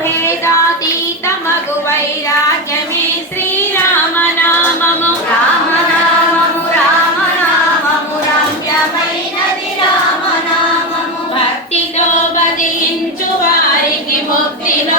భేదాతీతమగు వైరాజ్యమే శ్రీరామనామము. రామ నామము రామ నామము రమ్యమైనది రామనామము. భక్తితో బదించు వారికి ముక్తిలో